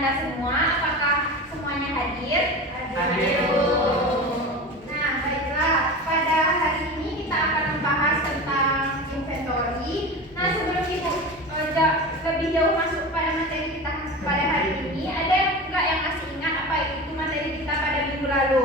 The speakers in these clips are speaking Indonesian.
Ananda semua, apakah semuanya hadir? Hadir. Nah, baiklah. Pada hari ini kita akan membahas tentang inventory. Nah, sebelum Ibu lebih jauh masuk pada materi kita pada hari ini, ada enggak yang masih ingat apa itu materi kita pada minggu lalu?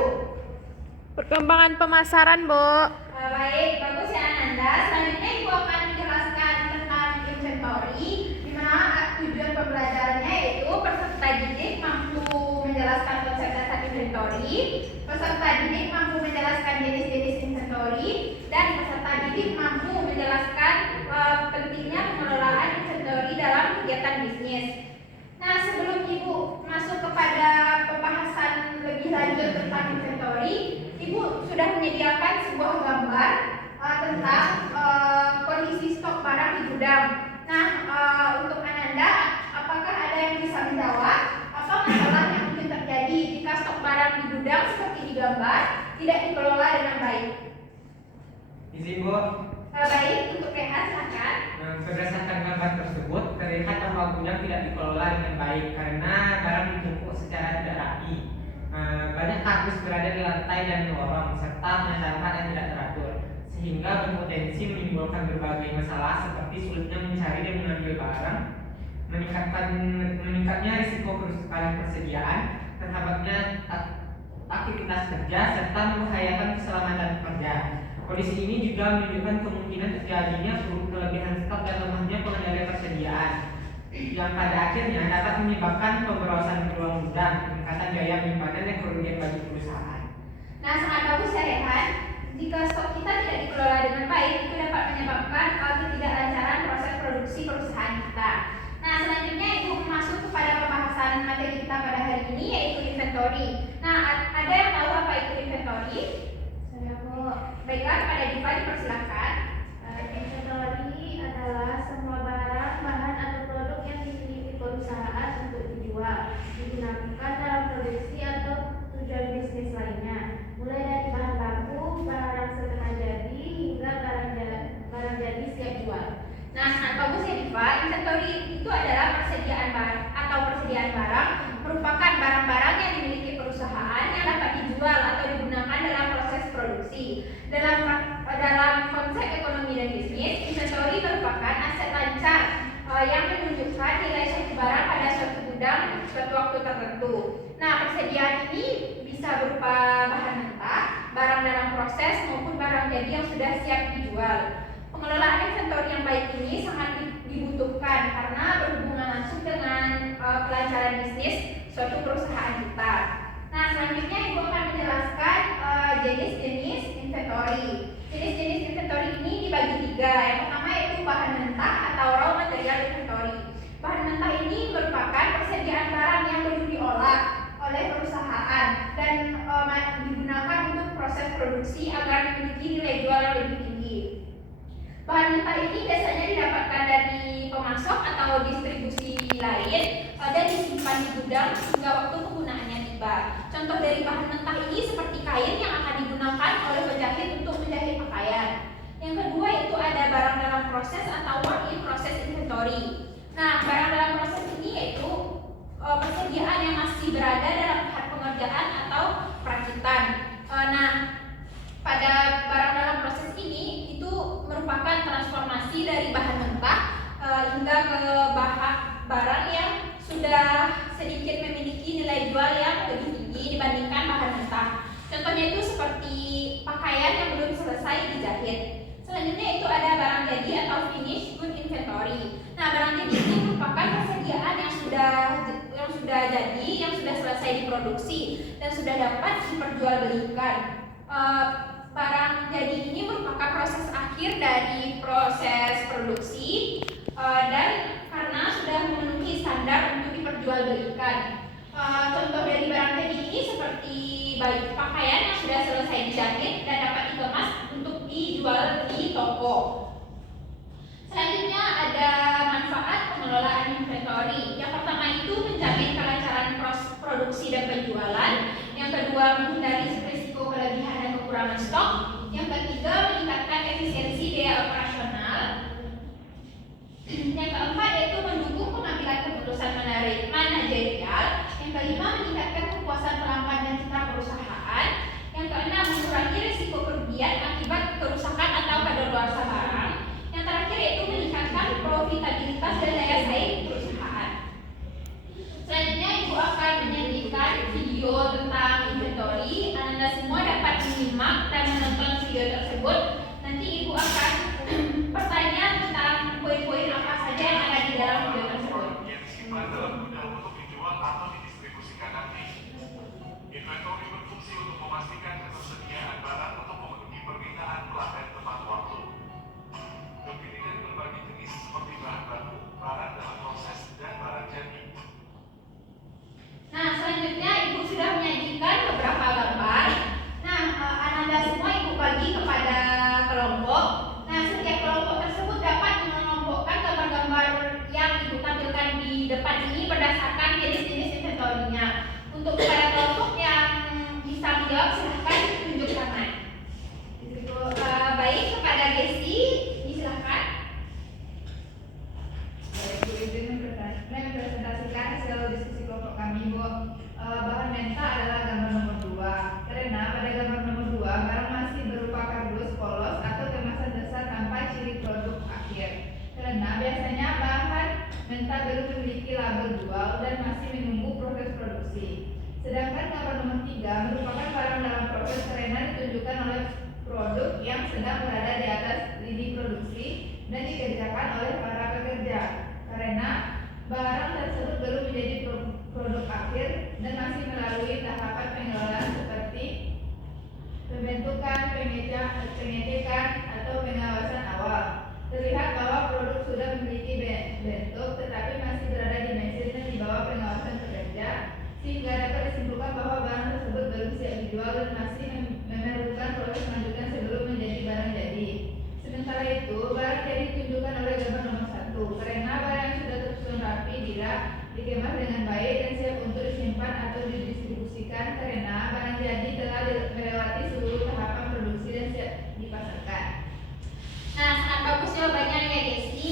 Perkembangan pemasaran, Bu. Baik, bagus ya Ananda. Selanjutnya Ibu akan menjelaskan tentang inventory, di mana tujuan pembelajarannya yaitu peserta didik mampu menjelaskan konsep dasar inventory, peserta didik mampu menjelaskan jenis-jenis inventory, dan peserta didik mampu menjelaskan pentingnya pengelolaan inventory dalam kegiatan bisnis. Nah, sebelum Ibu masuk kepada pembahasan lebih lanjut tentang inventory, Ibu sudah menyediakan sebuah gambar tentang kondisi stok barang di gudang. Nah, untuk Ananda, apakah ada yang bisa menjawab apa masalah yang mungkin terjadi jika stok barang di gudang seperti di gambar tidak dikelola dengan baik? Izin, Bu. Baik, untuk Rehan silakan. Berdasarkan gambar tersebut, terlihat bahwa gudang tidak dikelola dengan baik karena barang ditumpuk secara tidak rapi. Banyak kardus berada di lantai dan lorong serta penataran yang tidak teratur, sehingga berpotensi menimbulkan berbagai masalah seperti sulitnya mencari dan mengambil barang, meningkatnya risiko kerusakan persediaan, terhambatnya aktivitas kerja, serta membahayakan keselamatan pekerja. Kondisi ini juga menunjukkan kemungkinan terjadinya kelebihan stok dan lemahnya pengendalian persediaan, yang pada akhirnya dapat menyebabkan pemborosan ruang gudang, peningkatan biaya penyimpanan dan kerugian bagi perusahaan. Nah, sangat bagus ya Rehan. Jika stok kita tidak dikelola dengan baik, itu dapat menyebabkan ketidaklancaran proses produksi perusahaan kita. Nah, selanjutnya Ibu masuk kepada pembahasan materi kita pada hari ini, yaitu inventory. Nah, ada yang tahu apa itu inventory? Saya mau. Baiklah, kepada Diva dipersilakan. Inventory adalah semua barang, bahan atau produk yang dimiliki perusahaan untuk dijual, digunakan dalam produksi atau tujuan bisnis lainnya, mulai dari bahan baku, barang setengah jadi, hingga barang jadi siap jual. Nah, sangat bagus ya Diva. Inventory itu adalah persediaan barang atau persediaan barang merupakan barang-barang yang dimiliki perusahaan yang dapat dijual atau digunakan dalam proses produksi. Dalam konsep ekonomi dan bisnis, inventory merupakan aset lancar yang menunjukkan nilai suatu barang pada suatu gudang suatu waktu tertentu. Nah, persediaan ini bisa berupa bahan mentah, barang dalam proses maupun barang jadi yang sudah siap dijual. Pengelolaan inventory yang baik ini sangat dibutuhkan karena berhubungan langsung dengan kelancaran bisnis suatu perusahaan kita. Nah, selanjutnya Ibu akan menjelaskan jenis-jenis inventory. Jenis-jenis inventory ini dibagi tiga. Yang pertama yaitu bahan mentah atau raw material inventory. Bahan mentah ini merupakan persediaan barang yang belum diolah oleh perusahaan dan digunakan untuk proses produksi agar memiliki nilai jual yang lebih tinggi. Bahan mentah ini biasanya didapatkan dari pemasok atau distribusi lain dan disimpan di gudang hingga waktu penggunaannya tiba. Contoh dari bahan mentah ini seperti kain yang akan digunakan oleh penjahit untuk menjahit pakaian. Yang kedua itu ada barang dalam proses atau work in process inventory. Nah, barang dalam proses ini yaitu persediaan yang masih berada dalam tahap pengerjaan atau perakitan. Nah, pada barang dalam proses ini itu merupakan transformasi dari bahan mentah hingga ke barang yang sudah sedikit memiliki nilai jual yang lebih tinggi dibandingkan bahan mentah. Contohnya itu seperti pakaian yang belum selesai dijahit. Selanjutnya itu ada barang jadi atau finished good inventory. Nah, barang jadi ini merupakan persediaan yang sudah jadi, yang sudah selesai diproduksi dan sudah dapat diperjualbelikan. Barang jadi ini merupakan proses akhir dari proses produksi dan karena sudah memenuhi standar untuk diperjualbelikan. Contoh dari barang jadi ini seperti baju pakaian yang sudah selesai dijahit dan dapat dikemas untuk dijual di toko. Selanjutnya ada manfaat pengelolaan inventory. Yang pertama itu menjamin kelancaran proses produksi dan penjualan. Yang kedua menghindari risiko kelebihan dan kekurangan stok. Yang ketiga meningkatkan efisiensi biaya operasional. Yang keempat yaitu mendukung pengambilan keputusan manajerial. hasil daya saing perusahaan. Selanjutnya Ibu akan menyajikan video tentang inventory. Anda semua dapat menyimak dan menonton video tersebut. Nanti Ibu akan bertanya tentang poin-poin apa saja yang ada di dalam video tersebut. Yang disimpan dalam gudang untuk dijual atau didistribusikan nanti. Inventory berfungsi untuk memastikan ketersediaan barang untuk memenuhi permintaan pelanggan tepat waktu. Terdiri dari berbagai jenis seperti bahan baku, barang dalam proses, dan barang jadi. Nah, selanjutnya Ibu sudah menyajikan beberapa gambar. Nah, Anda semua Ibu bagi kepada kelompok. Nah, setiap kelompok tersebut dapat mengelompokkan gambar-gambar yang Ibu tampilkan di depan ini berdasarkan jenis-jenis inventory-nya. Untuk kepada kelompok yang bisa menjawab, silahkan tunjukkan mic. Baik, kepada Desi, silahkan. Baik, Bu, izin mempresentasikan hasil diskusi kelompok kami, Bu. Bahan menta adalah gambar nomor 2. Karena pada gambar nomor 2, barang masih berupa kardus, polos, atau kemasan dasar tanpa ciri produk akhir. Karena biasanya bahan menta belum memiliki label jual dan masih menunggu proses produksi. Sedangkan gambar nomor 3 merupakan barang dalam proses karena ditunjukkan oleh produk yang sedang berada di atas lini produksi dan dikerjakan oleh para pekerja. Karena barang tersebut belum menjadi produk akhir dan masih melalui tahapan pengelolaan seperti pembentukan, pengecekan, atau pengawasan awal. Terlihat bahwa produk sudah memiliki bentuk tetapi masih berada di mesin dan di bawah pengawasan pekerja, sehingga dapat disimpulkan bahwa barang tersebut belum siap dijual dan masih memerlukan proses lanjutan sebelum menjadi barang jadi. Sementara itu, barang jadi ditunjukkan oleh gambar nomor 1. Karena barang yang sudah tersusun rapi di rak, dikemas dengan baik dan siap untuk disimpan atau didistribusikan karena barang jadi telah melewati seluruh tahapan produksi dan siap dipasarkan. Nah, sangat bagus jawabannya ya Desi.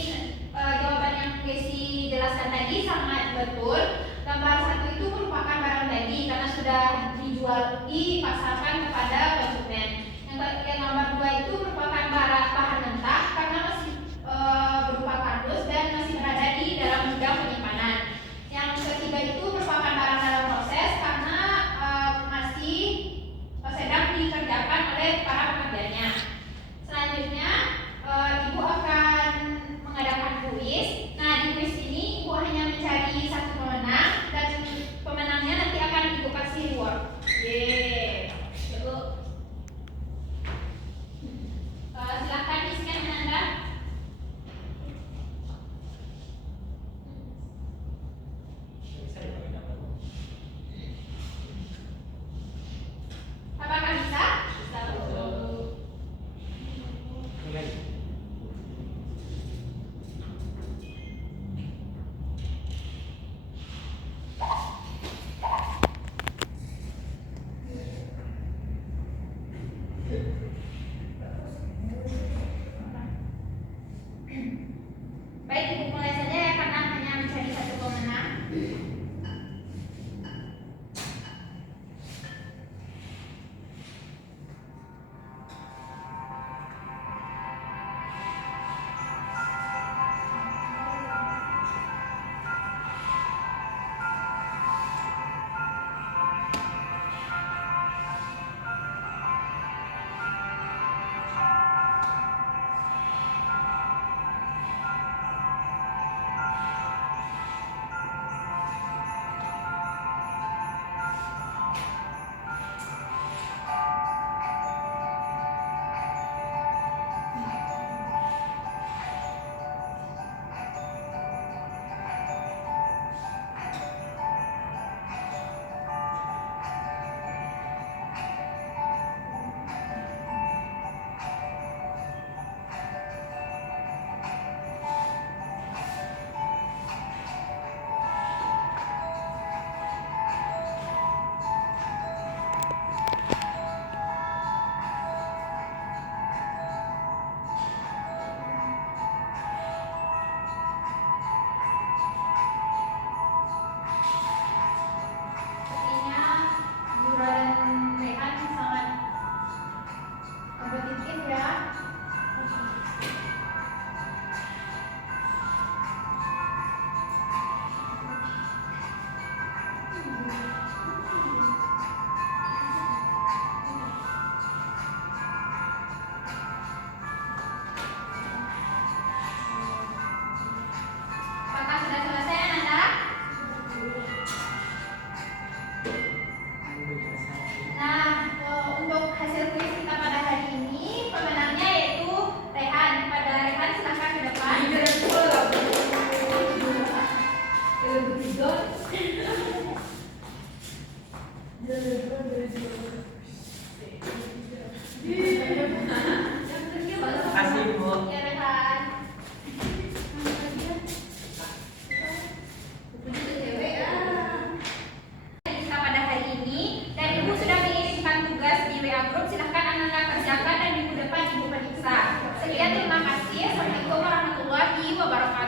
Jawaban yang Desi jelaskan tadi sangat betul. Gambar 1 itu merupakan barang jadi karena sudah dijual, dipasarkan kepada konsumen. Yang gambar 2 itu merupakan bahan mentah karena masih berupa kardus dan masih berada di dalam gudang penyimpanan. Yang ketiga itu merupakan barang dalam proses karena masih sedang dikerjakan oleh para pekerjanya. Selanjutnya Ibu akan mengadakan kuis. Nah, di kuis ini Ibu hanya mencari satu pemenang dan pemenangnya nanti akan Ibu kasih reward. Ibu silahkan di-scan Anda. Apakah bisa? Bisa. Mulai. Baik, Ibu mulai saja ya karena hanya mencari satu pemenang.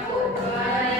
wabarakatuh.